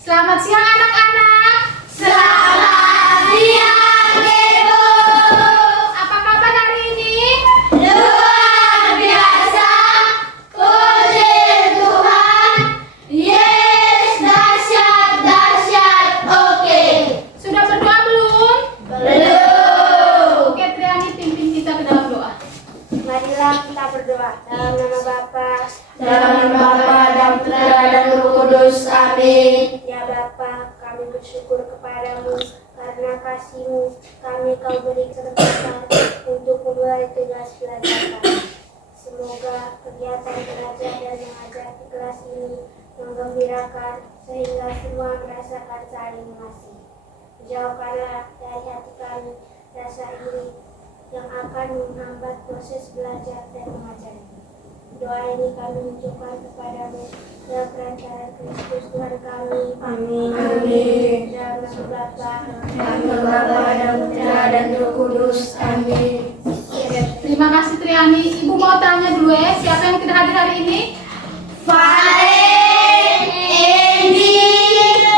Selamat siang anak-anak. Selamat siang, Ibu. Apa kabar hari ini? Luar biasa. Puji Tuhan. Yes, dahsyat, dahsyat. Oke. Sudah berdoa belum? Belum. Oke, Triani pimpin kita ke dalam doa. Marilah kita berdoa dalam nama Bapa, Dalam nama Bapa dan Putra dan Roh Kudus. Amin. ya Bapa, kami bersyukur kepadamu karena kasih-Mu kami Kau beri kesempatan untuk memulai tugas belajar kami. Semoga kegiatan belajar dan mengajar di kelas ini menggembirakan sehingga semua merasakan saling mengasihi. Jauhkanlah dari hati kami rasa iri yang akan menghambat proses belajar dan mengajar ini. Doa ini kami ucapkan kepadamu dalam perantaraan Kristus Tuhan kami. Amin. Amin. Dalam nama Bapa Dalam nama Bapa dan Putra dan Roh Kudus. Amin. Terima kasih Triani. Ibu mau tanya dulu ya, siapa yang tidak hadir hari ini? Faren, Endi,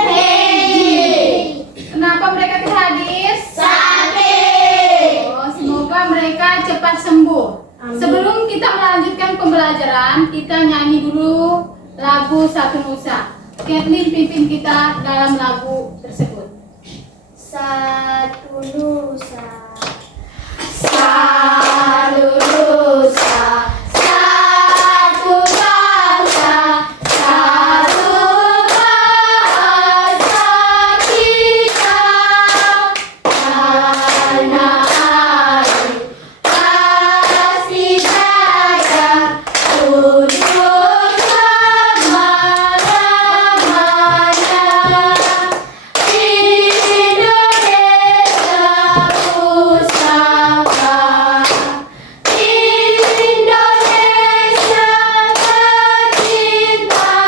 Heidi. Kenapa mereka tidak hadir? Sakit. Oh, semoga mereka cepat sembuh. Sebelum kita melanjutkan pembelajaran, kita nyanyi dulu lagu Satu Nusa. Kathleen pimpin kita dalam lagu tersebut. Satu Nusa. Satu nusa, satu bangsa, satu bahasa kita. Tanah air, kasih sayang, untuk selama-lamanya. Indonesia pusaka, Indonesia tercinta,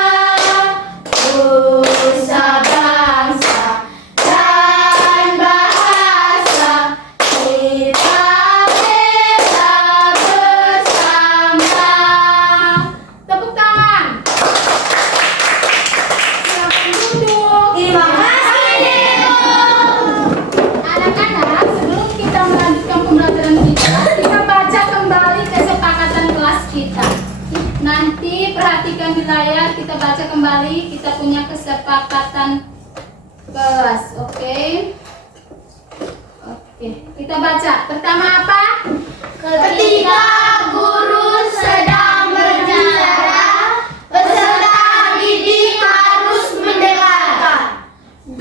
nusa bangsa dan bahasa, kita bela bersama. Tepuk tangan. Silakan duduk. Terima kasih, Ibu. Anak-anak, sebelum kita melanjutkan pembelajaran kita baca kembali kesepakatan kelas kita. Nanti perhatikan di layar, kita baca kembali, kita punya kesepakatan kelas, oke? Oke, kita baca. Pertama apa? Ketika guru sedang berbicara, peserta didik harus mendengarkan. 2.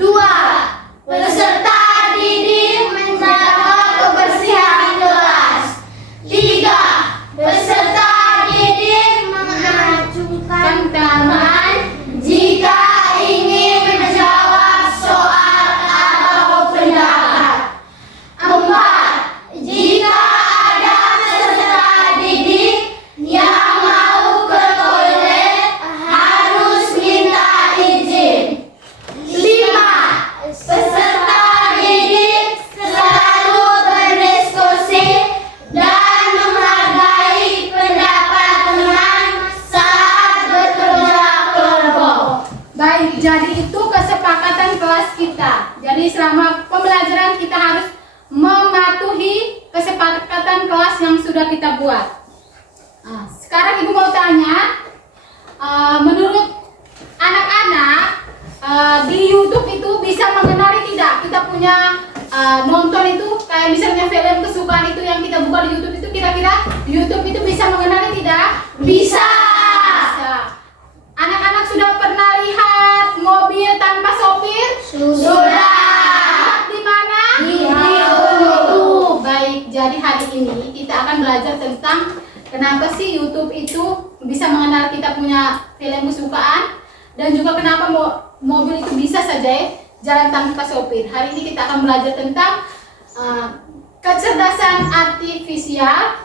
Peserta didik menjaga kebersihan kelas. 3. Peserta didik mengacungkan tangan jika ingin menjawab soal atau pendapat. 4. Jika ada peserta didik yang mau ke toilet, harus minta izin. 5. Peserta didik selalu berdiskusi dan menghargai pendapat teman saat bekerja kelompok. Baik, jadi itu kesepakatan kelas kita. Jadi selama pembelajaran kita harus mematuhi kesepakatan kelas yang sudah kita buat. Nah, sekarang Ibu mau tanya, menurut anak-anak di YouTube itu bisa mengenali tidak? Kita punya nonton itu kayak misalnya film kesukaan itu yang kita buka di YouTube itu, kira-kira YouTube itu bisa mengenali tidak? Bisa. Bisa. Anak-anak sudah pernah lihat mobil tanpa sopir? Sudah. Di mana? Di YouTube. Baik, jadi hari ini kita akan belajar tentang kenapa sih YouTube itu bisa mengenal kita punya film kesukaan, dan juga kenapa mobil itu bisa saja jalan tanpa sopir. Hari ini kita akan belajar tentang kecerdasan artifisial.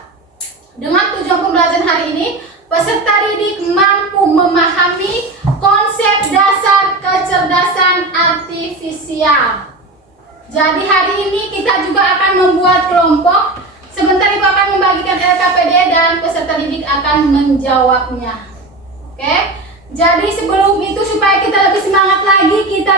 Dengan tujuan pembelajaran hari ini, peserta didik mampu memahami konsep dasar kecerdasan artifisial. Jadi hari ini kita juga akan membuat kelompok. Sebentar Ibu akan membagikan LKPD dan peserta didik akan menjawabnya. Oke? Jadi sebelum itu supaya kita lebih semangat lagi, kita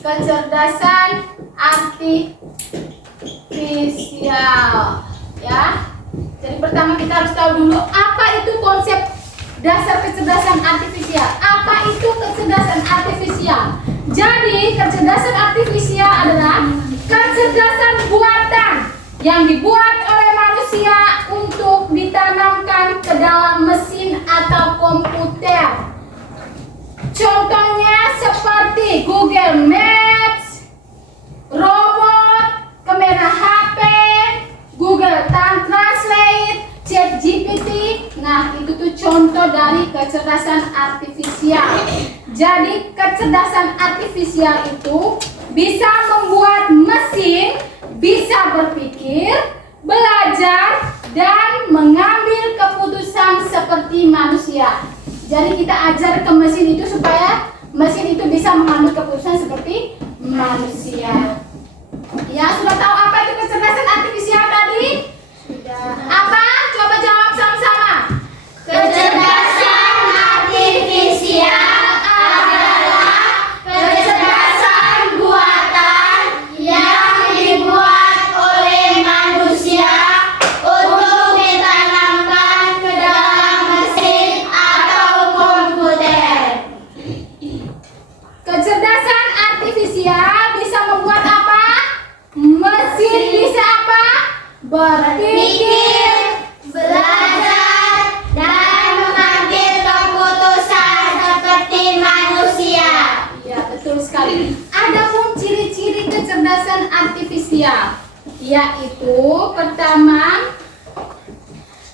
kecerdasan artifisial, ya. Jadi pertama kita harus tahu dulu apa itu konsep dasar kecerdasan artifisial. Apa itu kecerdasan artifisial? Jadi kecerdasan artifisial adalah kecerdasan buatan yang dibuat oleh manusia untuk ditanamkan ke dalam mesin atau komputer. Contohnya seperti Google Maps, robot, kamera HP, Google Translate, ChatGPT. Nah, itu tuh contoh dari kecerdasan artifisial. Jadi kecerdasan artifisial itu bisa membuat mesin bisa berpikir, belajar, dan mengambil keputusan seperti manusia. Jadi kita ajar ke mesin itu supaya mesin itu bisa mengambil keputusan seperti manusia. Ya, sudah tahu apa itu kecerdasan artifisial tadi? Sudah. Apa? Coba jawab sama-sama. Kecerdasan artifisial adalah kecerdasan buatan yang dibuat oleh manusia untuk ditanamkan ke dalam mesin atau komputer. Kecerdasan artifisial bisa membuat apa? Mesin bisa apa? Berpikir, Belajar dan mengambil keputusan seperti manusia. ya, betul sekali. Adapun ciri-ciri kecerdasan artifisial, yaitu pertama,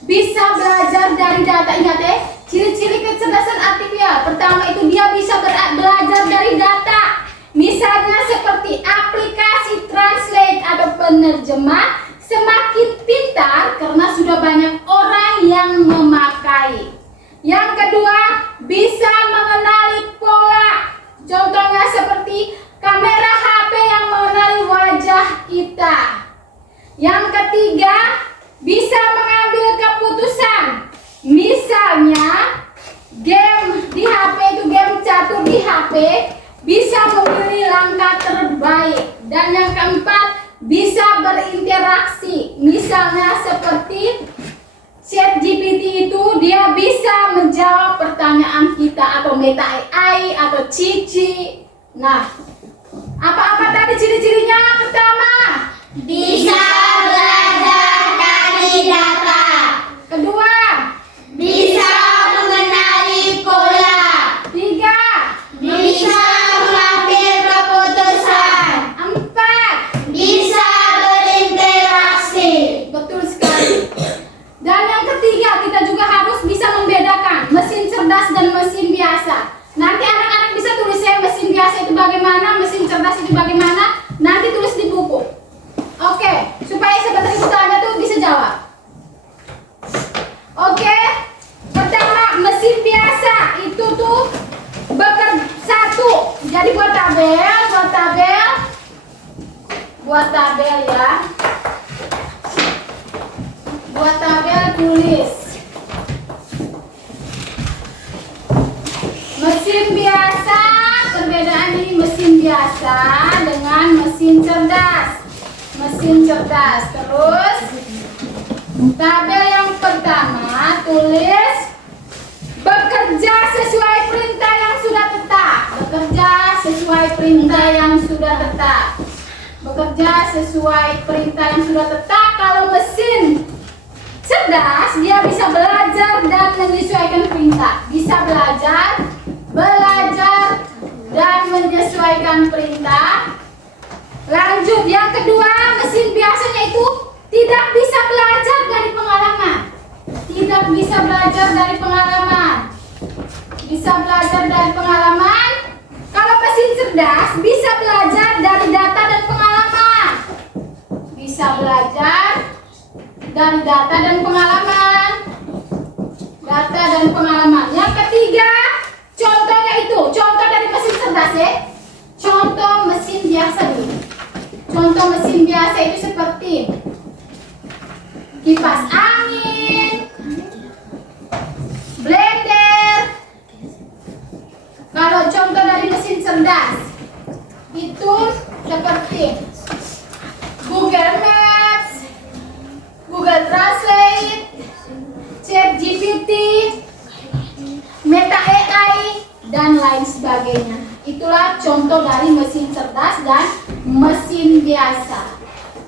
bisa belajar dari data. Ingat ya, ciri-ciri kecerdasan artifisial. Pertama itu dia bisa belajar dari data. Misalnya seperti aplikasi translate atau penerjemah semakin pintar karena sudah banyak orang yang memakai. Yang kedua, bisa mengenali pola. Contohnya seperti kamera HP yang mengenali wajah kita. Yang ketiga, bisa mengambil keputusan. Misalnya, game di HP itu game catur di HP bisa memilih langkah terbaik. Dan yang keempat, bisa berinteraksi. Misalnya seperti ChatGPT itu dia bisa menjawab pertanyaan kita atau Meta AI atau Cici. Nah, apa-apa tadi ciri-cirinya? Pertama, Bisa belajar dari data. kedua, Bisa mengenali pola. tiga, Bisa mengambil keputusan. empat. Bisa berinteraksi. Betul sekali. Dan yang ketiga, kita juga harus bisa membedakan mesin cerdas dan mesin biasa. Nanti anak-anak bisa tulis ya, mesin biasa itu bagaimana, mesin cerdas itu bagaimana. Nanti tulis di buku. Oke, supaya sahabat ibu tanya tuh bisa jawab. Oke, pertama mesin biasa itu tuh bekerja satu. Jadi buat tabel ya. Buat tabel tulis. Mesin biasa, perbedaan ini mesin biasa dengan mesin cerdas. Mesin cerdas. Terus tabel yang pertama tulis bekerja sesuai perintah yang sudah tetap. Bekerja sesuai perintah yang sudah tetap. Bekerja sesuai perintah yang sudah tetap. Kalau mesin cerdas, dia bisa belajar dan menyesuaikan perintah. Bisa belajar dan menyesuaikan perintah. Lanjut, yang kedua, mesin biasanya itu tidak bisa belajar dari pengalaman. Tidak bisa belajar dari pengalaman. Bisa belajar dari pengalaman. Kalau mesin cerdas bisa belajar dari data dan pengalaman. Bisa belajar dari data dan pengalaman. Data dan pengalaman. Yang ketiga, contohnya itu, contoh dari mesin cerdas ya. Contoh mesin biasa dulu. Contoh mesin biasa itu seperti kipas angin, blender. Kalau contoh dari mesin cerdas contoh dari mesin cerdas dan mesin biasa.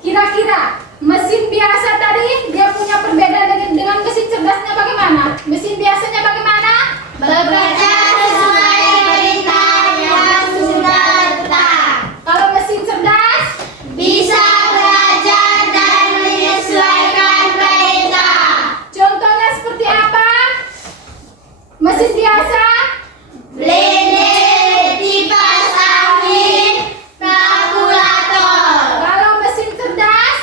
Kira-kira mesin biasa tadi dia punya perbedaan dengan mesin cerdasnya bagaimana? Mesin biasanya bagaimana? Bekerja sesuai perintah yang sudah tetap. Kalau mesin cerdas Bisa belajar dan menyesuaikan perintah. contohnya seperti apa? Mesin biasa Blender, kipas angin, kalkulator, kalau mesin cerdas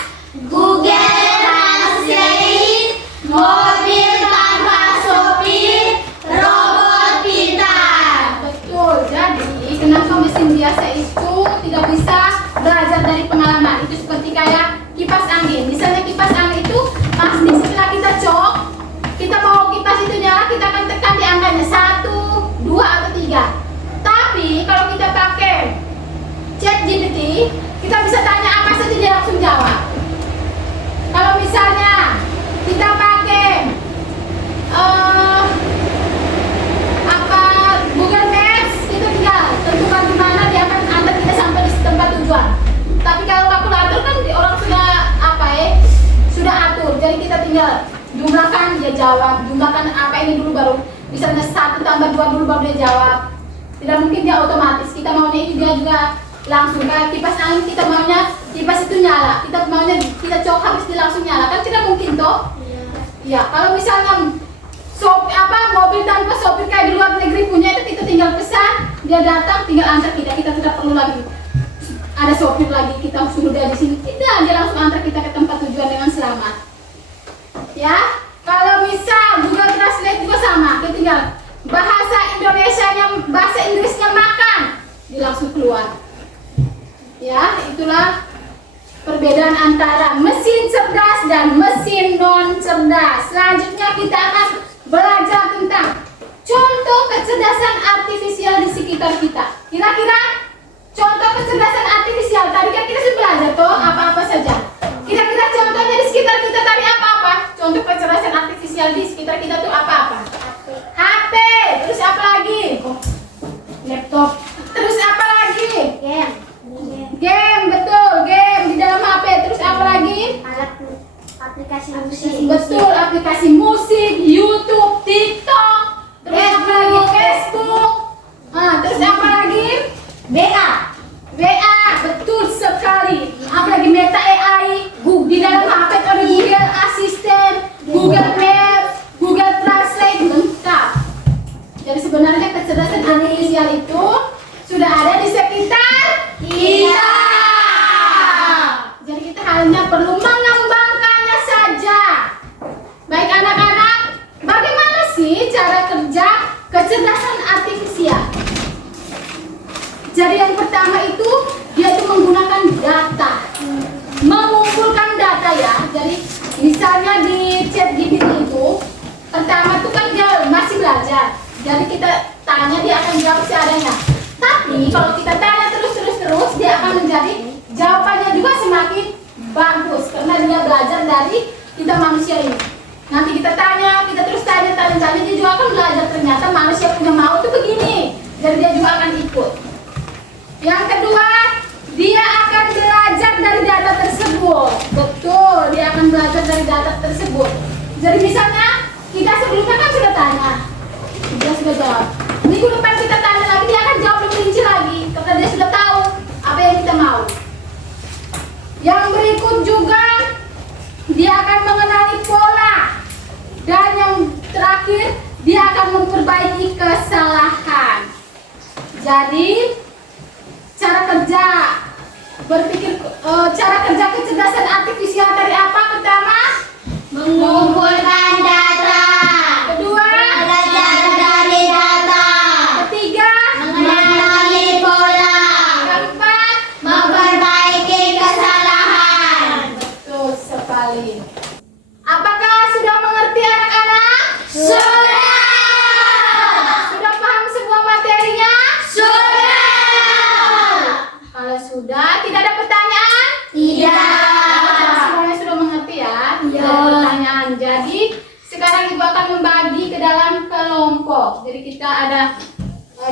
Google Translate, mobil tanpa sopir, robot pintar. betul. Jadi kenapa mesin biasa itu tidak bisa belajar dari pengalaman? Itu seperti kayak kipas angin. Misalnya kipas angin itu pasti setelah kita cok, kita mau kipas itu nyala, kita akan tekan di angkanya 1, 2 atau 3. Tapi kalau kita pakai ChatGPT, kita bisa tanya apa saja dia langsung jawab. Kalau misalnya kita pakai apa Google Maps, kita tinggal tentukan di mana dia akan antar kita sampai di tempat tujuan. Tapi kalau kalkulator kan orang sudah sudah atur, jadi kita tinggal jumlahkan dia jawab, jumlahkan apa ini dulu baru misalnya 1 tambah 2 dulu baru dia jawab. Tidak mungkin dia otomatis, kita maunya itu dia juga langsung. Kayak kipas angin, kita maunya kipas itu nyala, kita maunya kita cok habis dia langsung nyala, kan tidak mungkin toh. Ya, kalau misalnya mobil tanpa sopir kayak di luar negeri punya itu, kita tinggal pesan, dia datang tinggal antar kita tidak perlu lagi ada sopir lagi, kita suruh dia di sini, tidak, dia langsung antar kita ke tempat tujuan dengan selamat. Ya, kalau misal Google Translate juga sama, kita tinggal bahasa Indonesianya, bahasa Inggrisnya makan, dia langsung keluar. Ya, itulah perbedaan antara mesin cerdas dan mesin non cerdas. Selanjutnya kita akan belajar tentang contoh kecerdasan artifisial di sekitar kita. Kira-kira contoh kecerdasan artifisial tadi kan kita sudah belajar toh apa-apa saja. Kira-kira contohnya di sekitar kita tadi apa-apa? Contoh kecerdasan artifisial di sekitar kita tuh apa-apa? HP. Terus apa lagi? Laptop. Terus apa lagi? Game, betul, game di dalam HP. Terus apa lagi? Aplikasi musik. Betul, aplikasi musik, YouTube, TikTok. Terus apa lagi? Facebook. Terus apa lagi? WA, betul sekali. Apalagi Meta AI. Di dalam HP itu ada Google Assistant, Google Maps, Google Translate, lengkap. Jadi sebenarnya kecerdasan artifisial itu sudah ada di sekitar kita. Jadi kita hanya perlu mengembangkannya saja. Baik anak-anak, bagaimana sih cara kerja kecerdasan artifisial? Jadi yang pertama itu dia itu menggunakan data, mengumpulkan data ya. Jadi misalnya di ChatGPT itu pertama itu kan dia masih belajar. Jadi kita tanya dia akan jawab seadanya. Tapi kalau kita tanya terus dia akan menjadi jawabannya juga semakin bagus karena dia belajar dari kita manusia ini. Nanti kita tanya, kita terus tanya dia juga akan belajar ternyata manusia punya mau itu begini. Jadi dia juga akan ikut. Yang kedua, dia akan belajar dari data tersebut. Betul, dia akan belajar dari data tersebut. Jadi misalnya kita sebelumnya kan sudah tanya, dia sudah jawab. Minggu depan kita tanya lagi, dia akan jawab lebih rinci lagi karena dia sudah tahu apa yang kita mau. Yang berikut juga dia akan mengenali pola, dan yang terakhir dia akan memperbaiki kesalahan. Jadi cara kerja kecerdasan artifisial dari apa? Pertama, Mengumpulkan data. kedua, Belajar dari data. ketiga, Mengenali pola. keempat. Memperbaiki kesalahan. Betul sekali. Apakah sudah mengerti anak-anak? Sudah. Sudah paham semua materinya? Sudah. Kalau sudah, tidak ada pertanyaan? Tidak. Semuanya sudah mengerti ya? Tidak Ya. ada pertanyaan. Jadi sekarang Ibu akan membagi ke dalam kelompok. Jadi kita ada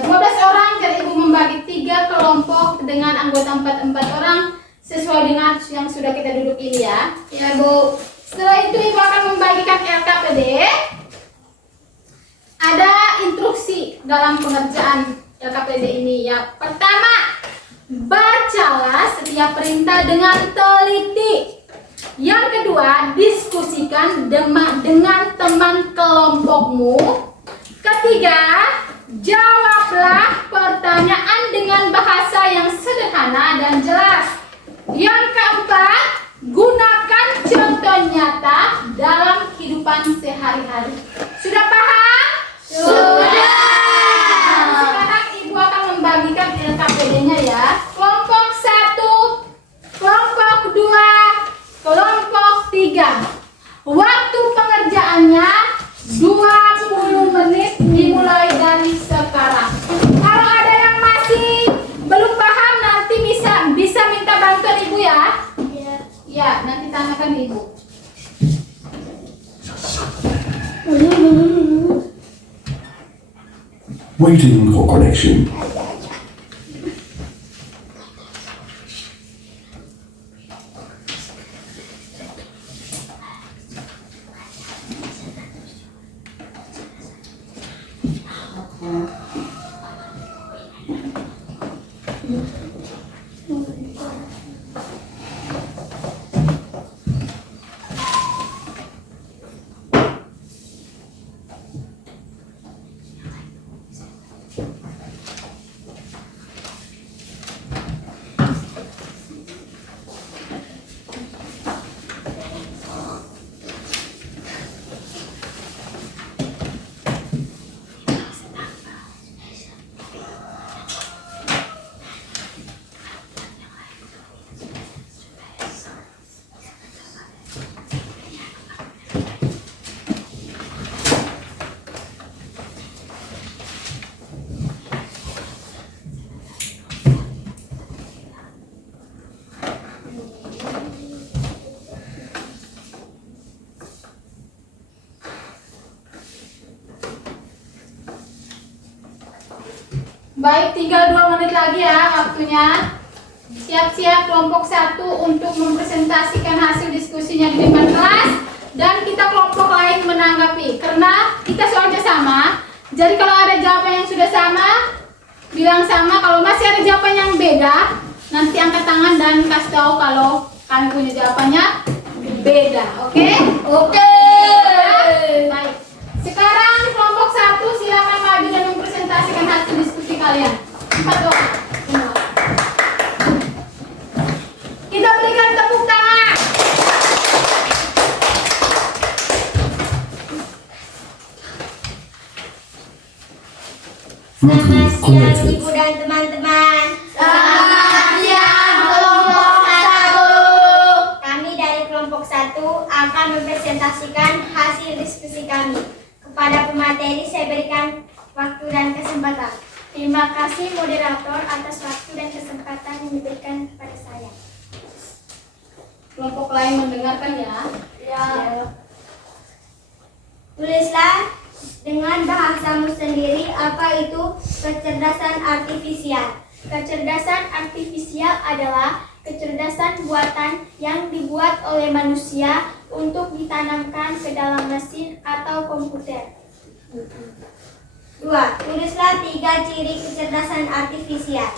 12 orang, jadi ibu membagi 3 kelompok dengan anggota 4 orang sesuai dengan yang sudah kita duduk ini ya. Ya Bu. Setelah itu ibu akan membagikan LKPD. Ada instruksi dalam pengerjaan LKPD ini ya. Pertama, bacalah setiap perintah dengan teliti. Yang kedua, diskusikan dengan teman kelompokmu. Ketiga, jawablah pertanyaan dengan bahasa yang sederhana dan jelas. Yang keempat, gunakan contoh nyata dalam kehidupan sehari-hari. Sudah paham? Sudah. Sekarang ibu akan membagikan LKPD-nya ya. Kelompok 1, kelompok 2, kelompok 3. Waktu pengerjaannya 20 menit dimulai dari sekarang. Kalau ada yang masih belum paham nanti bisa minta bantuan ibu ya. Ya. Ya, nanti tanyakan ibu. Waiting for connection. Baik, tinggal 2 menit lagi ya waktunya. Siap-siap kelompok 1 untuk mempresentasikan hasil diskusinya di depan kelas. Dan kita kelompok lain menanggapi. Karena kita soalnya sama. Jadi kalau ada jawaban yang sudah sama, bilang sama. Kalau masih ada jawaban yang beda, nanti angkat tangan dan kasih tahu kalau kalian punya jawabannya beda. Oke? Oke. Baik. Sekarang kelompok 1 silakan maju dan mempresentasikan hasil diskusi kalian. 4 orang. Semua. Kita berikan tepuk tangan. Bluetooth Siang connected. Ibu dan teman-teman. Selamat siang, kelompok 1. Kami dari kelompok 1 akan mempresentasikan hasil diskusi kami. Kepada pemateri saya berikan waktu dan kesempatan. Terima kasih moderator atas waktu dan kesempatan yang diberikan kepada saya. Kelompok lain mendengarkan ya. Ya. Tulislah dengan bahasamu sendiri apa itu kecerdasan artifisial. Kecerdasan artifisial adalah kecerdasan buatan yang dibuat oleh manusia untuk ditanamkan ke dalam mesin atau komputer. 2. Tulislah 3 ciri kecerdasan artifisial.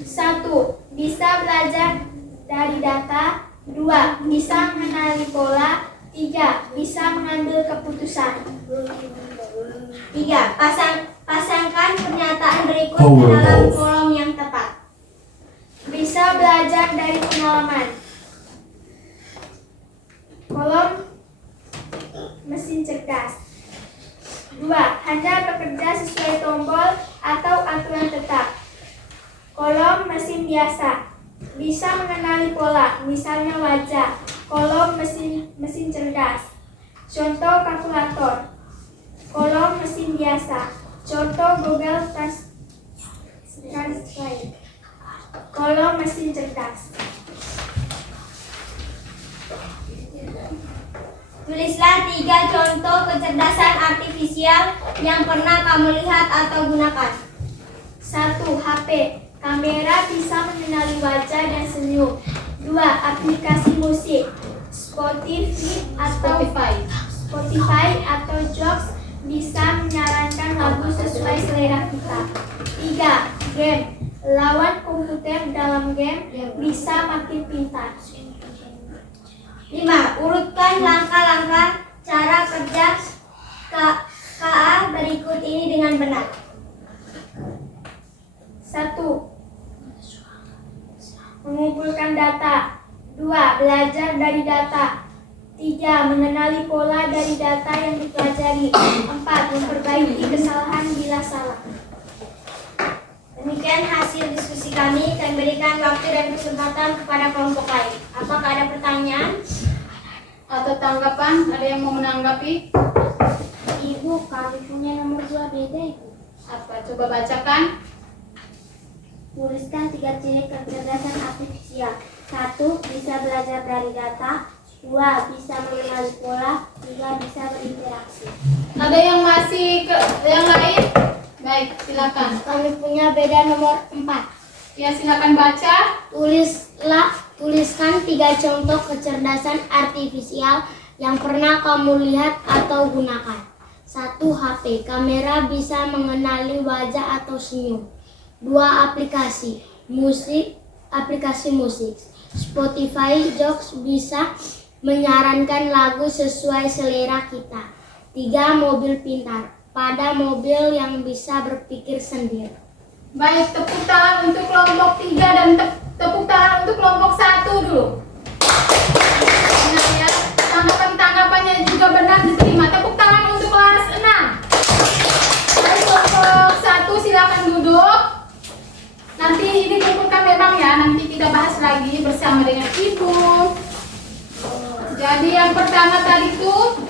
1. Bisa belajar dari data. 2. Bisa mengenali pola. 3. Bisa mengambil keputusan. 3. Pasangkan pernyataan berikut ke dalam Powerball. kolom yang tepat. Bisa belajar dari pengalaman. Kolom mesin cerdas. 2. Hanya bekerja sesuai tombol atau aturan tetap. Kolom mesin biasa. Bisa mengenali pola, misalnya wajah. Kolom mesin cerdas. Contoh kalkulator. Kolom mesin biasa. Contoh Google Translate. Kolom mesin cerdas. Tulislah 3 contoh kecerdasan artifisial yang pernah kamu lihat atau gunakan. 1. HP. Kamera bisa mengenali wajah dan senyum. 2. Aplikasi musik. Spotify atau Joox bisa menyarankan lagu sesuai selera kita. 3. Game. Lawan komputer dalam game bisa makin pintar. 5. Urutkan langkah-langkah cara kerja KA berikut ini dengan benar. 1. Mengumpulkan data. 2. Belajar dari data. 3. Mengenali pola dari data yang dipelajari. 4. Memperbaiki kesalahan bila salah. Demikian hasil diskusi kami. Kami berikan waktu dan kesempatan kepada kelompok lain. Apakah ada pertanyaan atau tanggapan? Ada yang mau menanggapi? Ibu? Kami punya nomor 2 beda, Ibu. Apa? Coba bacakan. Tuliskan 3 ciri kecerdasan artifisial. 1. Bisa belajar dari data. 2. Bisa mengenali pola. 3. Bisa berinteraksi. Ada yang masih yang lain? Baik, silakan. Kami punya beda nomor 4. Ya, silakan baca. Tuliskan 3 contoh kecerdasan artifisial yang pernah kamu lihat atau gunakan. 1. HP. Kamera bisa mengenali wajah atau senyum. 2. Aplikasi musik. Spotify, Joox bisa menyarankan lagu sesuai selera kita. 3. Mobil pintar. Pada mobil yang bisa berpikir sendiri. Baik, tepuk tangan untuk kelompok 3 dan tepuk tangan untuk kelompok 1 dulu. Benar ya, tanggapannya juga benar diterima. Tepuk tangan untuk kelas 6. Baik, kelompok 1 silakan duduk. Nanti ini kumpulkan memang ya, nanti kita bahas lagi bersama dengan Ibu. Jadi yang pertama tadi tuh,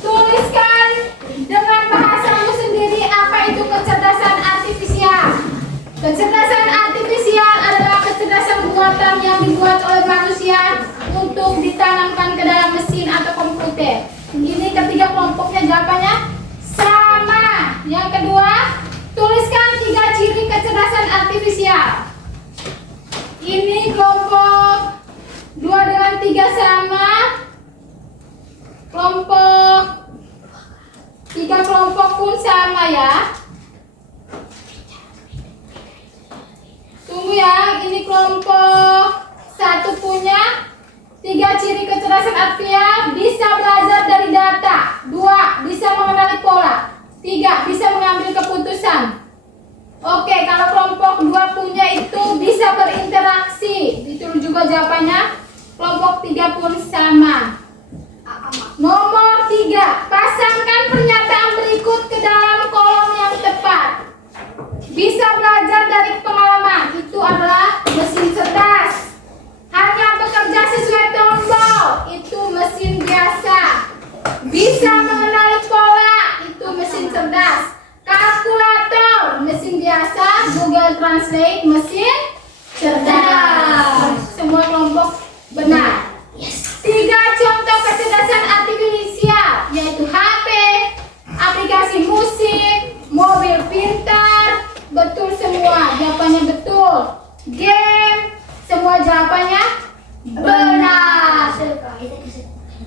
tuliskan dengan bahasamu sendiri apa itu kecerdasan artifisial. Kecerdasan artifisial adalah kecerdasan buatan yang dibuat oleh manusia untuk ditanamkan ke dalam mesin atau komputer. Ini ketiga kelompoknya jawabannya sama. Yang kedua, tuliskan 3 ciri kecerdasan artifisial. Ini kelompok 2 dengan 3 sama. Kelompok 3 kelompok pun sama ya. Tunggu ya, ini kelompok 1 punya 3 ciri kecerdasan artifisial. Bisa belajar dari data. 2. Bisa mengenali pola. 3. Bisa mengambil keputusan. Oke, kalau kelompok 2 punya itu bisa berinteraksi. Itu juga jawabannya. Kelompok 3 pun sama. Nomor 3. Pasangkan pernyataan berikut ke dalam kolom yang tepat. Bisa belajar dari pengalaman. Itu adalah mesin cerdas. Hanya bekerja sesuai tombol. Itu mesin biasa. Bisa mengenali pola. Itu mesin cerdas. Kalkulator, mesin biasa. Google Translate, mesin cerdas. Semua kelompok benar. 3 contoh kecerdasan artifisial, yaitu HP, aplikasi musik, mobil pintar. Betul semua, jawabannya betul. Game, semua jawabannya benar.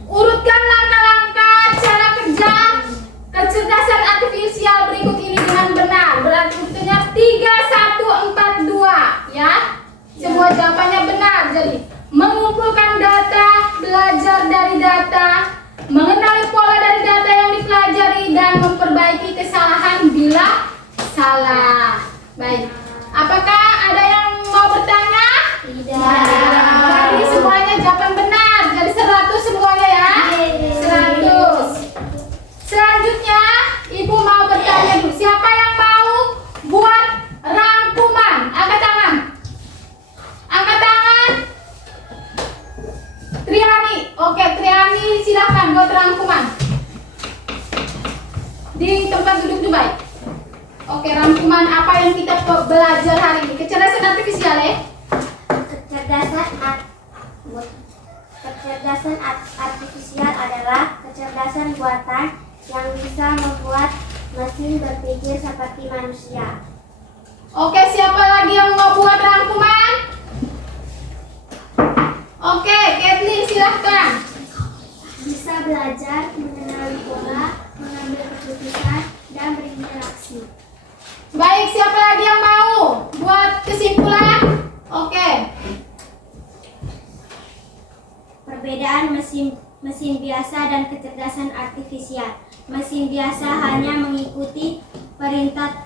Urutkan langkah-langkah cara kerja kecerdasan artifisial berikut ini dengan benar. Berarti urutnya 3, 1, 4, 2 ya. Semua jawabannya benar. Jadi mengumpulkan data, belajar dari data, mengenali pola dari data yang dipelajari, dan memperbaiki kesalahan bila salah. Baik, apakah ada yang mau bertanya? Tidak. Jadi semuanya jawaban benar. Jadi 100 semuanya ya. 100. Selanjutnya, Ibu mau bertanya dulu. Siapa yang mau buat rangkuman? Angkat tangan. Angkat tangan. Triani. Oke, Triani silahkan buat rangkuman. Di tempat duduk Dubai. Oke, rangkuman apa yang kita belajar hari ini? Kecerdasan artifisial ya? Kecerdasan artifisial adalah kecerdasan buatan yang bisa membuat mesin berpikir seperti manusia. Oke, siapa lagi yang mau buat rangkuman? Oke, Kathleen silahkan. Bisa belajar, mengenali pola, mengambil keputusan, dan berinteraksi. Baik, siapa lagi yang mau buat kesimpulan? Oke. Perbedaan mesin biasa dan kecerdasan artifisial. Mesin biasa hanya mengikuti perintah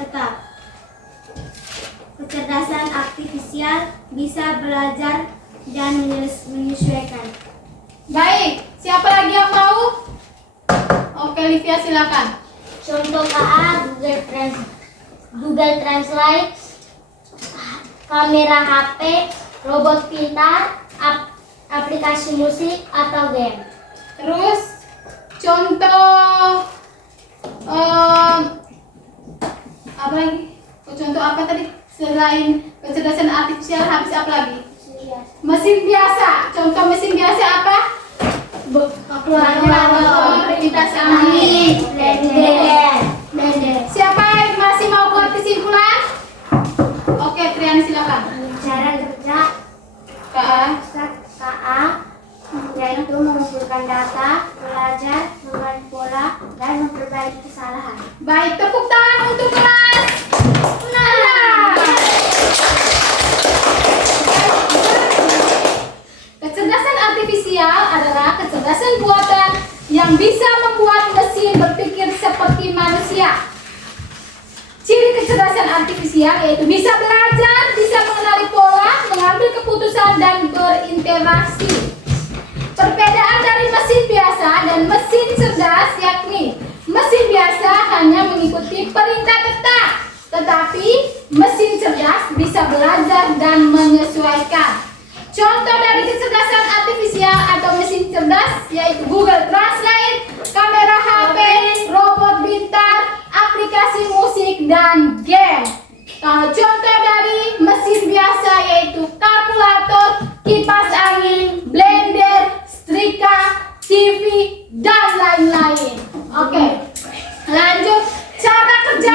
tetap. Kecerdasan artifisial bisa belajar dan menyesuaikan. Baik, siapa lagi yang mau? Oke, Livia silakan. Contoh KA Google Translate, kamera HP, robot pintar, aplikasi musik atau game. Terus contoh apa lagi? Contoh apa tadi? Selain kecerdasan artifisial habis apa lagi? Mesin biasa. Contoh mesin biasa apa? Kalkulator, kipas angin, blender. Siapa yang masih mau buat kesimpulan? Oke, Trian silakan. Cara kerja KA yaitu mengumpulkan data, belajar, mengenali pola, dan memperbaiki kesalahan. Baik, tepuk tangan untuk kelas. Kecerdasan artifisial adalah kecerdasan buatan yang bisa membuat mesin berpikir seperti manusia. Ciri kecerdasan artifisial yaitu bisa belajar, bisa mengenali pola, mengambil keputusan, dan berinteraksi. Perbedaan dari mesin biasa dan mesin cerdas yakni mesin biasa hanya mengikuti perintah tetap, tetapi mesin cerdas bisa belajar dan menyesuaikan. Contoh dari kecerdasan artifisial atau mesin cerdas yaitu Google Translate, kamera HP, robot pintar, aplikasi musik, dan game. Kalau contoh dari mesin biasa yaitu kalkulator, kipas angin, blender, setrika, TV, dan lain-lain. Oke, lanjut. Cara kerja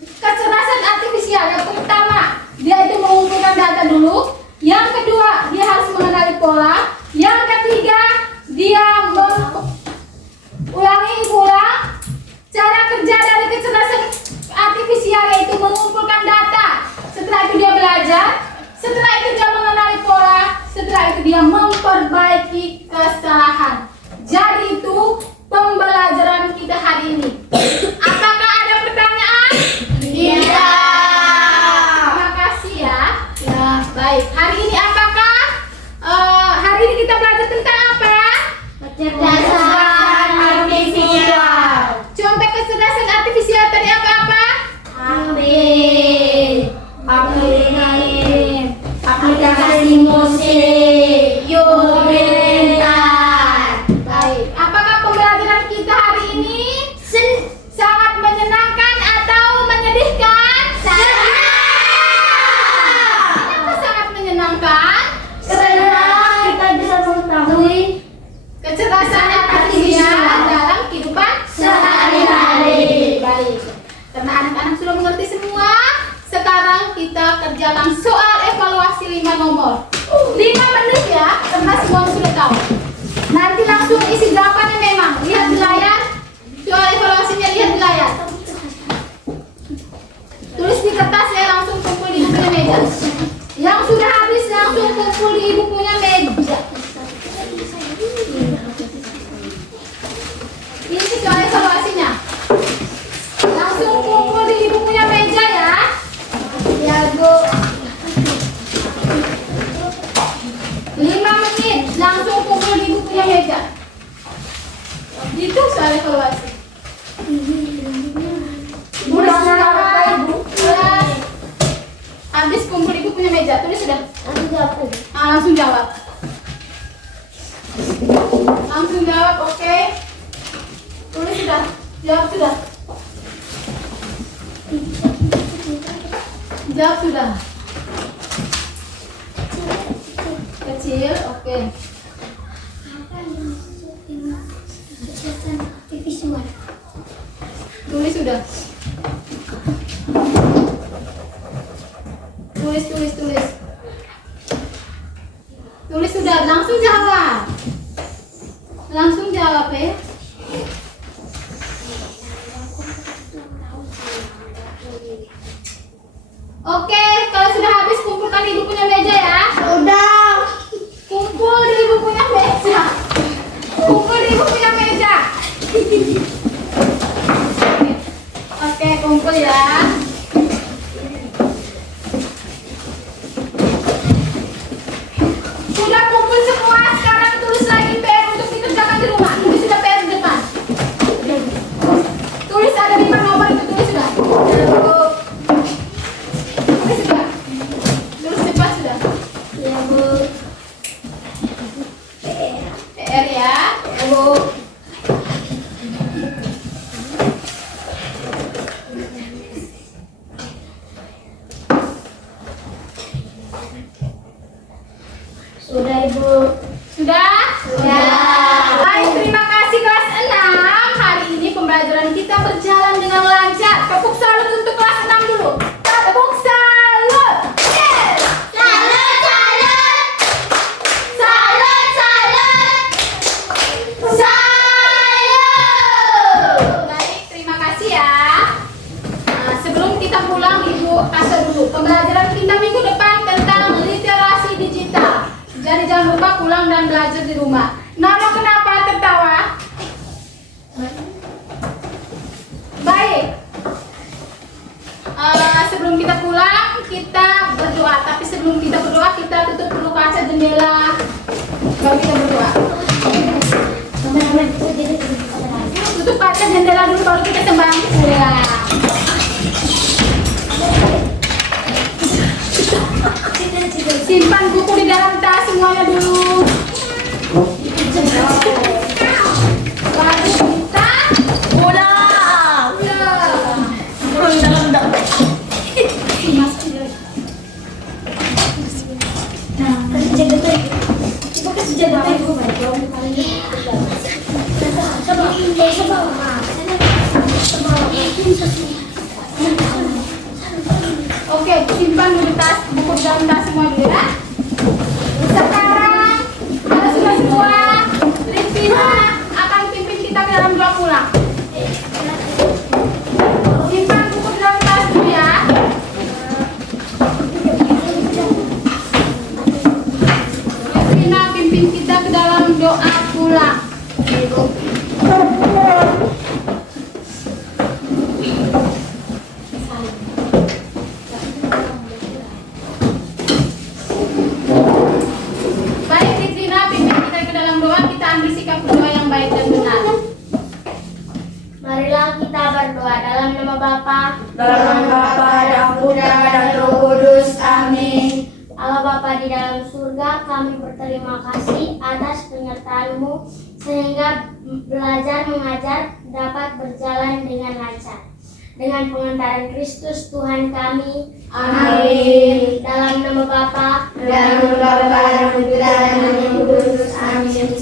kecerdasan artifisial yang pertama, dia itu mengumpulkan data dulu. Yang kedua, dia harus mengenali pola. Yang ketiga, dia ulang. Cara kerja dari kecerdasan artifisial yaitu mengumpulkan data. Setelah itu dia belajar. Setelah itu dia mengenali pola. Setelah itu dia memperbaiki kesalahan. Jadi itu pembelajaran kita hari ini. Apakah ada pertanyaan? Tidak. Terima kasih ya. Ya, baik. Hari ini apakah? Hari ini kita belajar tentang apa? Kecerdasan artifisial. Contoh kecerdasan artifisial tadi apa-apa? Aplikasi musik, pintar. Baik. Apakah pembelajaran kita hari ini sangat menyenangkan atau menyedihkan? Kenapa sangat menyenangkan? Karena kita bisa mengetahui Kecerdasan artifisial dalam kehidupan sehari-hari. Baik. Karena anak-anak sudah mengerti semua, sekarang kita kerjakan soal evaluasi 5 nomor. 5 menit ya, karena semua sudah tahu. Nanti langsung isi jawabannya memang. Lihat di layar. Soal evaluasinya lihat di layar. Tulis di kertas ya, langsung kumpul di bukunya meja. Yang sudah habis langsung kumpul di bukunya meja. Ini soal evaluasinya. Langsung kumpul di bukunya meja ya. Ya, Go. 5 menit langsung kumpul di bukunya meja. Itu soal evaluasi. Udah Bapak Ibu. Sudah. Habis kumpul di bukunya meja. Tulis sudah. Langsung jawab. Langsung jawab, oke. Tulis sudah. Jawab sudah. Jawab sudah. Kecil, oke. Tulis sudah. Langsung jawab ya. Oke, kalau sudah habis kumpulkan di ibu punya meja ya. Sudah. Kumpul di ibu punya meja. Kumpul di ibu punya meja. Oke, kumpul ya. Sudah kumpul semua, sekarang tulis lagi PR untuk dikerjakan di rumah. Ini sudah PR di depan. Tulis ada 5 nomor itu, tulis sudah. Tulis sudah. Tulis cepat sudah. Ya, Bu. PR ya. Ya, Bu. Sudah, Ibu. Sudah? Sudah. Baik, terima kasih kelas 6. Hari ini pembelajaran kita berjalan dengan lancar. Tepuk salut untuk kelas 6 dulu. Tepuk salut. Yes. Salut, salut. Salut, salut. Salut. Baik, terima kasih ya. Nah, sebelum kita pulang, Ibu kasih dulu pembelajaran kita minggu depan tentang literasi digital. Jadi jangan lupa pulang dan belajar di rumah. Nana kenapa tertawa? Baik. Sebelum kita pulang kita berdoa. Tapi sebelum kita berdoa kita tutup dulu kaca jendela. Baru kita berdoa. Tutup kaca jendela dulu baru kita sembahang pulang. Simpan buku di dalam tas semuanya dulu. Baru kita Pulang. pulang. Pulang dalam dompet. Nah, kasih jaga tuh. Coba kasih jaga tuh. Oke, simpan dulu tas buku di dalam tas semua dulu ya. Sekarang kalau sudah semua, Rifina akan pimpin kita ke dalam doa pulang. Simpan buku di dalam tas dulu ya. Rifina pimpin kita ke dalam doa pulang. Baik, Rifina pimpin kita ke dalam doa. Kita ambil sikap berdoa yang baik dan benar. Marilah kita berdoa dalam nama Bapa, Dalam nama Bapa dan Putra dan Roh Kudus. Amin. Allah Bapa di dalam surga, kami berterima kasih atas penyertaan-Mu sehingga belajar mengajar dapat berjalan dengan lancar. Dengan pengantaran Kristus Tuhan kami. Amin. Dalam nama Bapa Dalam nama Bapa dan Putra dan Roh Kudus. Amin.